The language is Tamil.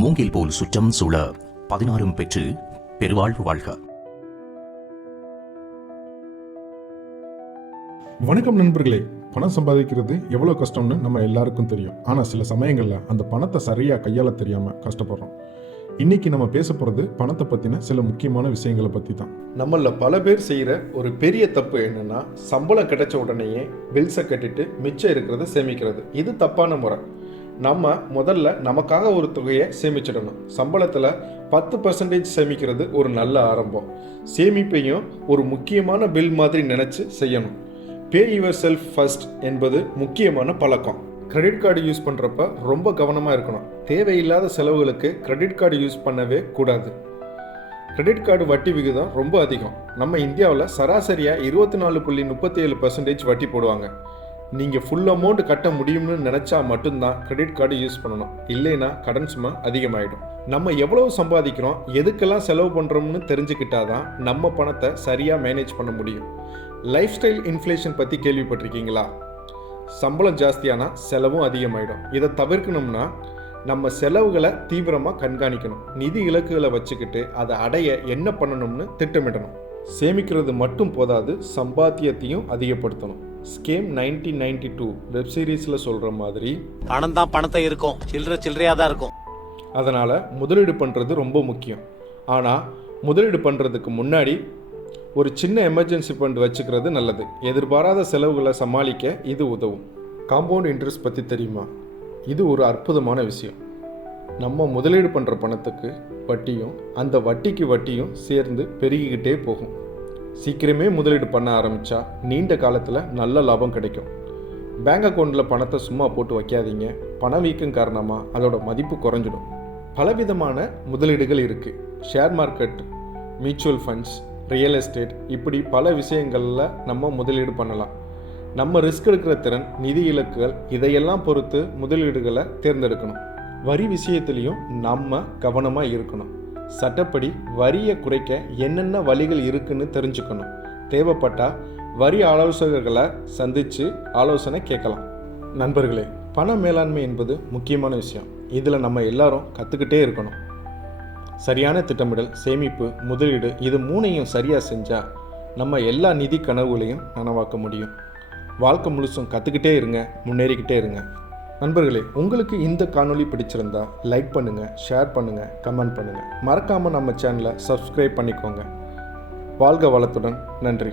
மூங்கில் போல் சுற்றம் சூழ 16 பெற்று பெருவாழ்வு வாழ்க. வணக்கம் நண்பர்களே. பணம் சம்பாதிக்கிறது எவ்வளோ கஷ்டம்னு நம்ம எல்லாருக்கும் தெரியும். ஆனால் சில சமயங்களில் அந்த பணத்தை சரியாக கையாள தெரியாமல் கஷ்டப்படுறோம். இன்னைக்கு நம்ம பேச போகிறது பணத்தை பற்றின சில முக்கியமான விஷயங்களை பற்றி தான். நம்மள பல பேர் செய்கிற ஒரு பெரிய தப்பு என்னன்னா, சம்பளம் கிடைச்ச உடனேயே பில்ஸை கட்டிட்டு மிச்சம் இருக்கிறத சேமிக்கிறது. இது தப்பான முறை. நம்ம முதல்ல நமக்காக ஒரு தொகையை சேமிச்சிடணும். சம்பளத்தில் 10% சேமிக்கிறது ஒரு நல்ல ஆரம்பம். சேமிப்பையும் ஒரு முக்கியமான பில் மாதிரி நினச்சி செய்யணும். பே யுவர் செல்ஃப் ஃபர்ஸ்ட் என்பது முக்கியமான பழக்கம். கிரெடிட் கார்டு யூஸ் பண்ணுறப்ப ரொம்ப கவனமாக இருக்கணும். தேவையில்லாத செலவுகளுக்கு கிரெடிட் கார்டு யூஸ் பண்ணவே கூடாது. கிரெடிட் கார்டு வட்டி விகிதம் ரொம்ப அதிகம். நம்ம இந்தியாவில் சராசரியாக 24.37% வட்டி போடுவாங்க. நீங்கள் ஃபுல் அமௌண்ட் கட்ட முடியும்னு நினச்சா மட்டும்தான் கிரெடிட் கார்டு யூஸ் பண்ணணும். இல்லைன்னா கடன் சுமை அதிகமாகிடும். நம்ம எவ்வளவு சம்பாதிக்கிறோம், எதுக்கெல்லாம் செலவு பண்ணுறோம்னு தெரிஞ்சுக்கிட்டாதான் நம்ம பணத்தை சரியாக மேனேஜ் பண்ண முடியும். லைஃப் ஸ்டைல் இன்ஃப்ளேஷன் பற்றி கேள்விப்பட்டிருக்கீங்களா? சம்பளம் ஜாஸ்தியானா செலவும் அதிகமாகிடும். இதை தவிர்க்கணும்னா நம்ம செலவுகளை தீவிரமாக கண்காணிக்கணும். நிதி இலக்குகளை வச்சுக்கிட்டு அதை அடைய என்ன பண்ணணும்னு திட்டமிடணும். சேமிக்கிறது மட்டும் போதாது, சம்பாத்தியத்தையும் அதிகப்படுத்தணும். ஸ்கேம் 1992 வெப் சீரிஸில் சொல்கிற மாதிரி பணம் தான் பணத்தை இருக்கும், சில்லறையாக தான் இருக்கும். அதனால் முதலீடு பண்ணுறது ரொம்ப முக்கியம். ஆனால் முதலீடு பண்ணுறதுக்கு முன்னாடி ஒரு சின்ன எமர்ஜென்சி ஃபண்ட் வச்சுக்கிறது நல்லது. எதிர்பாராத செலவுகளை சமாளிக்க இது உதவும். காம்பவுண்ட் இன்ட்ரெஸ்ட் பற்றி தெரியுமா? இது ஒரு அற்புதமான விஷயம். நம்ம முதலீடு பண்ணுற பணத்துக்கு வட்டியும் அந்த வட்டிக்கு வட்டியும் சேர்ந்து பெருகிக்கிட்டே போகும். சீக்கிரமே முதலீடு பண்ண ஆரம்பித்தா நீண்ட காலத்தில் நல்ல லாபம் கிடைக்கும். பேங்க் அக்கௌண்ட்டில் பணத்தை சும்மா போட்டு வைக்காதீங்க. பணவீக்கம் காரணமாக அதோட மதிப்பு குறைஞ்சிடும். பலவிதமான முதலீடுகள் இருக்குது. Share market, mutual funds, real estate, இப்படி பல விஷயங்களில் நம்ம முதலீடு பண்ணலாம். நம்ம ரிஸ்க் எடுக்கிற திறன், நிதி இலக்குகள், இதையெல்லாம் பொறுத்து முதலீடுகளை தேர்ந்தெடுக்கணும். வரி விஷயத்துலேயும் நம்ம கவனமாக இருக்கணும். சட்டப்படி வரியை குறைக்க என்னென்ன வழிகள் இருக்குன்னு தெரிஞ்சுக்கணும். தேவைப்பட்டால் வரி ஆலோசகர்களை சந்தித்து ஆலோசனை கேட்கலாம். நண்பர்களே, பண மேலாண்மை என்பது முக்கியமான விஷயம். இதில் நம்ம எல்லாரும் கற்றுக்கிட்டே இருக்கணும். சரியான திட்டமிடல், சேமிப்பு, முதலீடு, இது மூணையும் சரியாக செஞ்சால் நம்ம எல்லா நிதி கனவுகளையும் நனவாக்க முடியும். வாழ்க்கை முழுசும் கற்றுக்கிட்டே இருங்க, முன்னேறிக்கிட்டே இருங்க. நண்பர்களே, உங்களுக்கு இந்த காணொளி பிடிச்சிருந்தா லைக் பண்ணுங்கள், ஷேர் பண்ணுங்கள், கமெண்ட் பண்ணுங்கள். மறக்காமல் நம்ம சேனலை சப்ஸ்கிரைப் பண்ணிக்கோங்க. வாழ்க வளத்துடன். நன்றி.